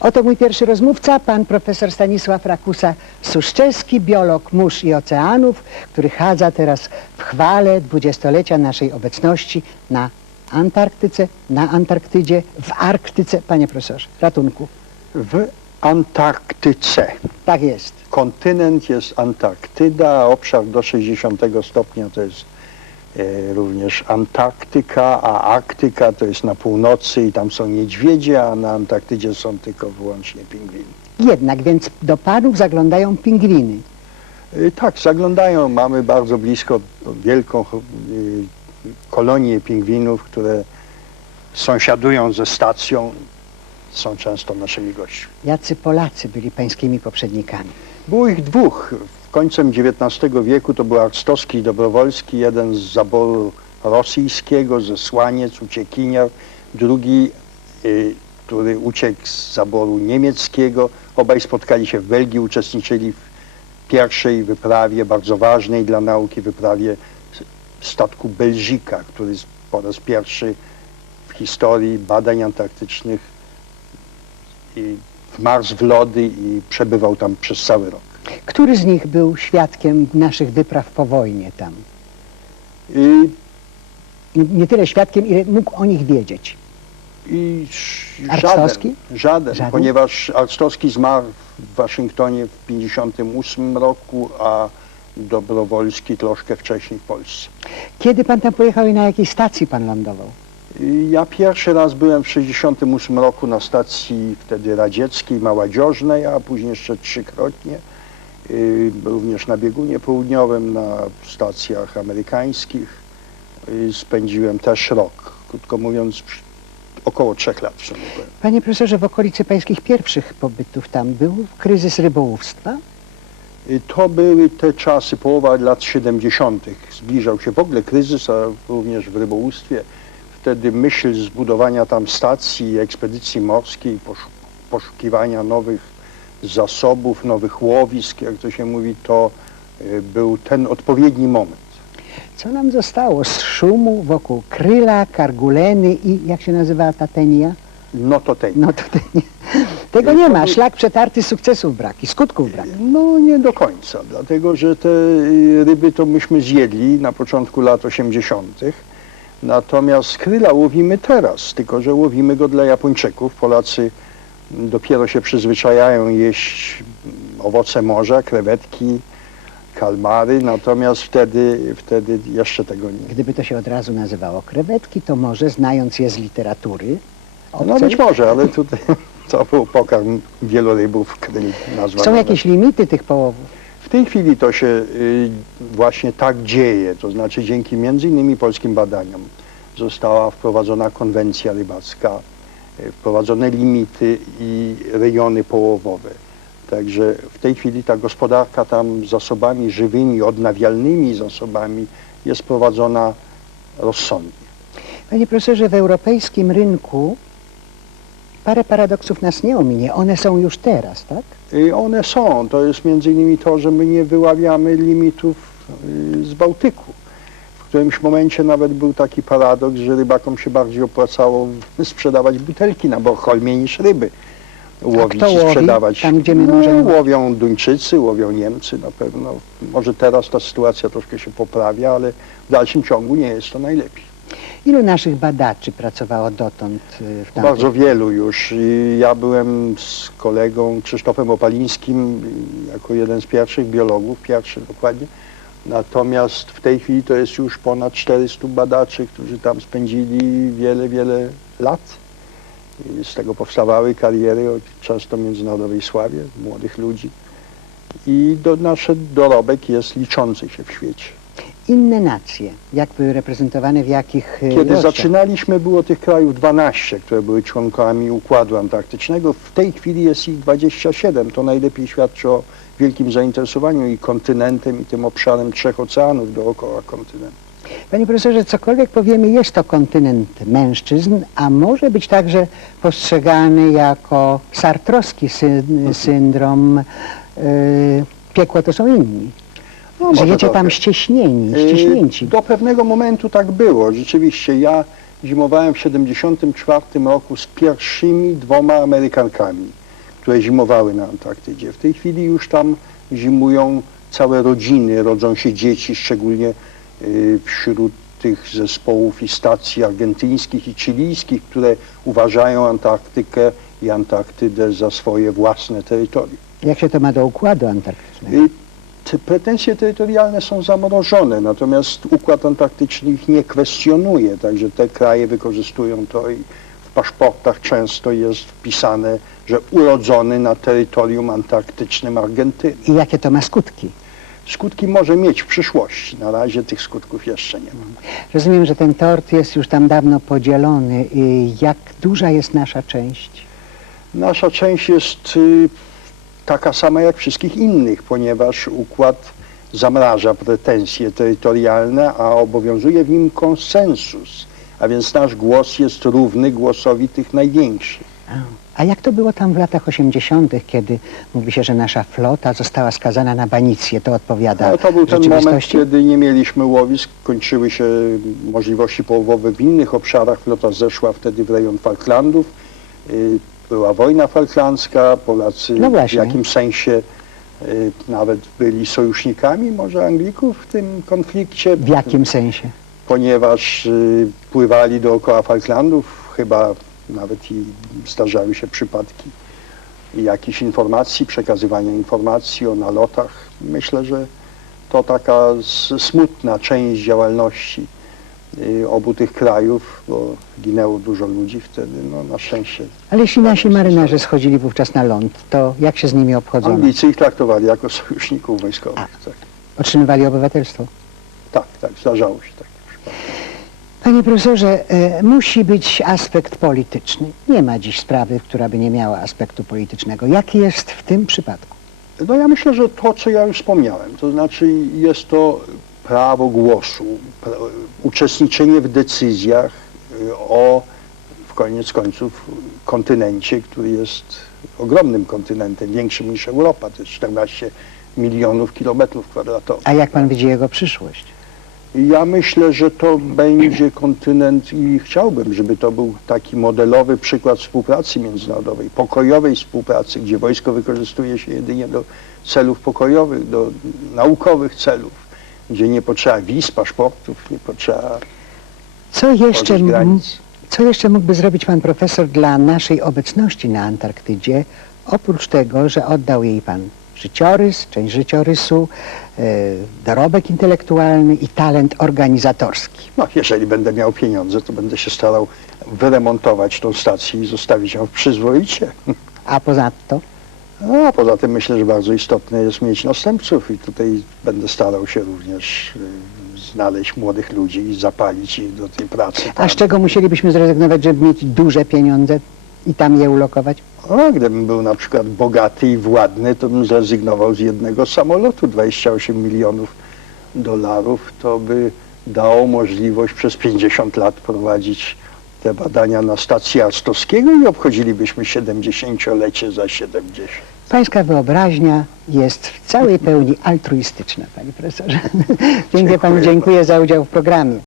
Oto mój pierwszy rozmówca, pan profesor Stanisław Rakusa-Suszczewski, biolog mórz i oceanów, który chadza teraz w chwale dwudziestolecia naszej obecności na Antarktyce, na Antarktydzie, w Arktyce. Panie profesorze, ratunku. W Antarktyce. Tak jest. Kontynent jest Antarktyda, a obszar do 60 stopnia to jest również Antarktyka, a Arktyka to jest na północy i tam są niedźwiedzie, a na Antarktydzie są tylko wyłącznie pingwiny. Jednak, więc do panów zaglądają pingwiny. E, tak, zaglądają. Mamy bardzo blisko wielką e, kolonię pingwinów, które sąsiadują ze stacją. Są często naszymi gośćmi. Jacy Polacy byli pańskimi poprzednikami? Było ich dwóch. Końcem XIX wieku to był Arctowski i Dobrowolski, jeden z zaboru rosyjskiego, zesłaniec, uciekiniar, drugi, y, który uciekł z zaboru niemieckiego. Obaj spotkali się w Belgii, uczestniczyli w pierwszej wyprawie, bardzo ważnej dla nauki wyprawie statku Belżika, który po raz pierwszy w historii badań antarktycznych i wmarzł w lody i przebywał tam przez cały rok. Który z nich był świadkiem naszych wypraw po wojnie tam? I, Nie, nie tyle świadkiem, ile mógł o nich wiedzieć. i ż- Arctowski? Żaden, żaden, Żaden? ponieważ Arctowski zmarł w Waszyngtonie w 58 roku, a Dobrowolski troszkę wcześniej w Polsce. Kiedy pan tam pojechał i na jakiej stacji pan lądował? I Ja pierwszy raz byłem w 68 roku na stacji wtedy radzieckiej, Maładziożnej, a później jeszcze trzykrotnie. Y, Również na biegunie południowym, na stacjach amerykańskich. Y, Spędziłem też rok, krótko mówiąc, około trzech lat w sumie. Panie profesorze, w okolicy pańskich pierwszych pobytów tam był kryzys rybołówstwa? Y, To były te czasy, połowa lat 70. Zbliżał się w ogóle kryzys, a również w rybołówstwie. Wtedy myśl zbudowania tam stacji, ekspedycji morskiej, poszu- poszukiwania nowych zasobów, nowych łowisk, jak to się mówi, to y, był ten odpowiedni moment. Co nam zostało z szumu wokół kryla, karguleny i jak się nazywa ta tenia? No to ten. No to nie. Tego nie ma. Szlak przetarty, sukcesów brak i skutków brak. No nie do końca, dlatego że te y, ryby to myśmy zjedli na początku lat 80. Natomiast kryla łowimy teraz, tylko że łowimy go dla Japończyków. Polacy dopiero się przyzwyczajają jeść owoce morza, krewetki, kalmary, natomiast wtedy, wtedy jeszcze tego nie. Gdyby to się od razu nazywało krewetki, to może, znając je z literatury, No obcej, być może, ale tutaj to był pokarm wielorybów, kryl nazwano. są jakieś limity tych połowów. W tej chwili to się y, właśnie tak dzieje, to znaczy dzięki między innymi polskim badaniom została wprowadzona konwencja rybacka, wprowadzone limity i rejony połowowe. Także w tej chwili ta gospodarka tam zasobami żywymi, odnawialnymi zasobami jest prowadzona rozsądnie. Panie profesorze, w europejskim rynku parę paradoksów nas nie ominie. One są już teraz, tak? I one są. To jest między innymi to, że my nie wyławiamy limitów y, z Bałtyku. W którymś momencie nawet był taki paradoks, że rybakom się bardziej opłacało sprzedawać butelki na Bornholmie niż ryby łowić kto i sprzedawać. Tam, gdzie my no, możemy- Łowią Duńczycy, łowią Niemcy na pewno. Może teraz ta sytuacja troszkę się poprawia, ale w dalszym ciągu nie jest to najlepiej. Ilu naszych badaczy pracowało dotąd y, w tamtych... Bardzo wielu już. I Ja byłem z kolegą Krzysztofem Opalińskim y, jako jeden z pierwszych biologów, pierwszy dokładnie. Natomiast w tej chwili to jest już ponad 400 badaczy, którzy tam spędzili wiele, wiele lat. I z tego powstawały kariery o często międzynarodowej sławie młodych ludzi. I do, nasz dorobek jest liczący się w świecie. Inne nacje, jak były reprezentowane, w jakich y, Kiedy zaczynaliśmy, było tych krajów 12, które były członkami Układu Antarktycznego. W tej chwili jest ich 27. To najlepiej świadczy o wielkim zainteresowaniu i kontynentem, i tym obszarem trzech oceanów dookoła kontynentu. Panie profesorze, cokolwiek powiemy, jest to kontynent mężczyzn, a może być także postrzegany jako sartrowski sy syndrom. y, piekło to są inni. No, Żyjecie tam ścieśnieni, Yy, ściśnięci. Do pewnego momentu tak było. Rzeczywiście ja zimowałem w 74 roku z pierwszymi dwoma Amerykankami. Które zimowały na Antarktydzie. W tej chwili już tam zimują całe rodziny, rodzą się dzieci, szczególnie y, wśród tych zespołów i stacji argentyńskich i chilijskich, które uważają Antarktykę i Antarktydę za swoje własne terytorium. Jak się to ma do układu antarktycznego? Y, Te pretensje terytorialne są zamrożone, natomiast Układ Antarktyczny ich nie kwestionuje, także te kraje wykorzystują to i paszportach często jest wpisane, że urodzony na terytorium antarktycznym Argentyny. I jakie to ma skutki? Skutki może mieć w przyszłości, na razie tych skutków jeszcze nie ma. Rozumiem, że ten tort jest już tam dawno podzielony. Jak duża jest nasza część? Nasza część jest y, taka sama jak wszystkich innych, ponieważ układ zamraża pretensje terytorialne, a obowiązuje w nim konsensus, a więc nasz głos jest równy głosowi tych największych. A, jak to było tam w latach 80., kiedy mówi się, że nasza flota została skazana na banicję? To odpowiada No, to był ten moment, rzeczywistości? kiedy nie mieliśmy łowisk, kończyły się możliwości połowowe w innych obszarach. Flota zeszła wtedy w rejon Falklandów. Y, Była wojna falklandzka, Polacy No w właśnie. jakimś sensie y, nawet byli sojusznikami może Anglików w tym konflikcie. W jakim sensie? Ponieważ y, pływali dookoła Falklandów, chyba nawet i zdarzały się przypadki jakichś informacji, przekazywania informacji o nalotach. Myślę, że to taka smutna część działalności y, obu tych krajów, bo ginęło dużo ludzi wtedy, no na szczęście. Ale jeśli nasi marynarze schodzili wówczas na ląd, to jak się z nimi obchodzono? Anglicy ich traktowali jako sojuszników wojskowych. Tak, Otrzymywali obywatelstwo? tak, tak zdarzało się tak. Panie profesorze, e, musi być aspekt polityczny. Nie ma dziś sprawy, która by nie miała aspektu politycznego. Jaki jest w tym przypadku? No ja myślę, że to, co ja już wspomniałem, to znaczy jest to prawo głosu, pra, uczestniczenie w decyzjach y, o, w koniec końców, kontynencie, który jest ogromnym kontynentem, większym niż Europa, to jest 14 milionów kilometrów kwadratowych. A jak pan widzi jego przyszłość? Ja myślę, że to będzie kontynent i chciałbym, żeby to był taki modelowy przykład współpracy międzynarodowej, pokojowej współpracy, gdzie wojsko wykorzystuje się jedynie do celów pokojowych, do naukowych celów, gdzie nie potrzeba wiz, paszportów, nie potrzeba Co jeszcze, tworzyć m- granic. co jeszcze mógłby zrobić pan profesor dla naszej obecności na Antarktydzie, oprócz tego, że oddał jej pan życiorys, część życiorysu, e, dorobek intelektualny i talent organizatorski? No, jeżeli będę miał pieniądze, to będę się starał wyremontować tą stację i zostawić ją w przyzwoicie. A ponadto? No, a poza tym myślę, że bardzo istotne jest mieć następców i tutaj będę starał się również y, znaleźć młodych ludzi i zapalić ich do tej pracy. A tam. z czego musielibyśmy zrezygnować, żeby mieć duże pieniądze i tam je ulokować? O, gdybym był na przykład bogaty i władny, to bym zrezygnował z jednego samolotu. 28 milionów dolarów to by dało możliwość przez 50 lat prowadzić te badania na stacji Arstowskiego i obchodzilibyśmy 70-lecie za 70. Pańska wyobraźnia jest w całej pełni altruistyczna, panie profesorze. Pięknie panu Dziękuję dziękuję za udział w programie.